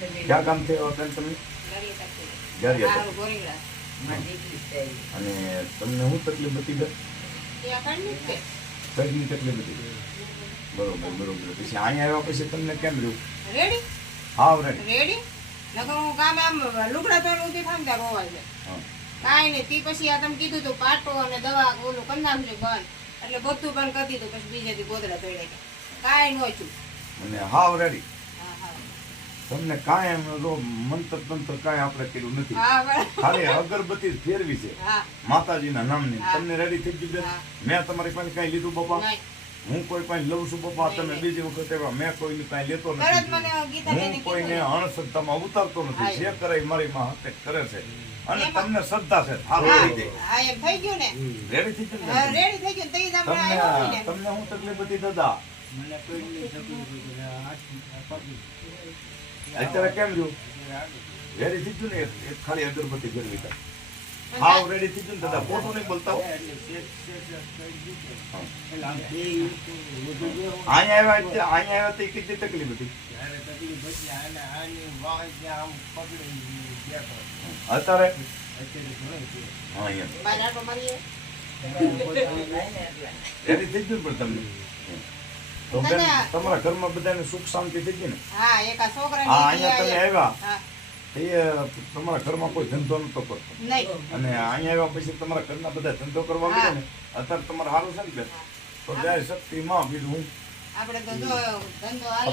ક્યાં કામ થયો બેન તમે? ગારિયા અને તમને શું તકલીફ હતી બેન? પગની તકલીફ હતી. બરોબર બરોબર. પછી અહીંયા આવ્યા પછી તમને કેમ રહ્યું? રેડી હાવ રેડી. રેડી નકર હું ગામે આમ લુગડા પહેરીને ઊભી થામ ત્યાં રોવાય છે. કાંઈ નહીં. તી પછી આ તમે કીધું તું પાટો અને દવા ઓલું કરી નાખજો બંધ, એટલે બધું બંધ કરી દીધું. પછી બીજે દી ગોદડા તોડ્યા ગયા. કાંઈ ન છું. અને હાવ રેડી. હા હા તમને કાંઈ એમ જો મંત્ર તંત્ર કાંઈ આપણે કર્યું નથી. હા બરાબર. ખાલી અગરબત્તી જ ફેરવી છે હા માતાજીના નામની. હા. તમને રેડી થઈ ગયું બેન? હા. મેં તમારી પાસે કાંઈ લીધું બાપા? નહીં. હું કોઈ પાસે લઉં છું બાપા? નહીં, તમે નહીં. બીજી વખત એવા મેં કોઈને કાંઈ લેતો તરત નથી. મને ગીતાબેને હું કોઈને કીધું. અણશ્રદ્ધામાં ઉતારતો નથી. હા. જે કરે એ મારી માં હાથે કરે છે અને એમાં- તમને શ્રદ્ધા છે. સારું હા થઈ જાય. હા, એમ થઈ ગયું ને. રેડી થઈ ગયું હા, ને? રેડી થઈ ગયું. તઈ જ આપણે આવ્યા હોય તમને ને. તમને શું તકલીફ હતી દાદા? મને કોઈ તકલીફ અત્યારે કેમ રહ્યું? રેડી થઈ ગયું ને? એક ખાલી અગરબત્તી ફેરવી હતા. હાવ રેડી થઈ ગયું ને દાદા? ખોટું નહીં બોલતા હો. અહીંયા આવ્યા તો કેટલી તકલીફ હતી? અત્યારે હા એમ બહાર આટો મારીએ. રેડી થઈ ગયું પણ તમને તો બેન તમારા ઘરમાં બધાને સુખ શાંતિ થઈ ગઈ ને? હા એક આ છોકરાને હા અહીંયા તમે આવ્યા હા એ તમારા ઘરમાં કોઈ ધંધો નતો કરતો નહીં. અને અહીંયા આવ્યા પછી તમારા ઘરના બધા ધંધો કરવા મળે ને અત્યારે તમારે સારું છે ને બેન? તો જય શક્તિ માં બીજું હું આપણે તો જો ધંધો હાલે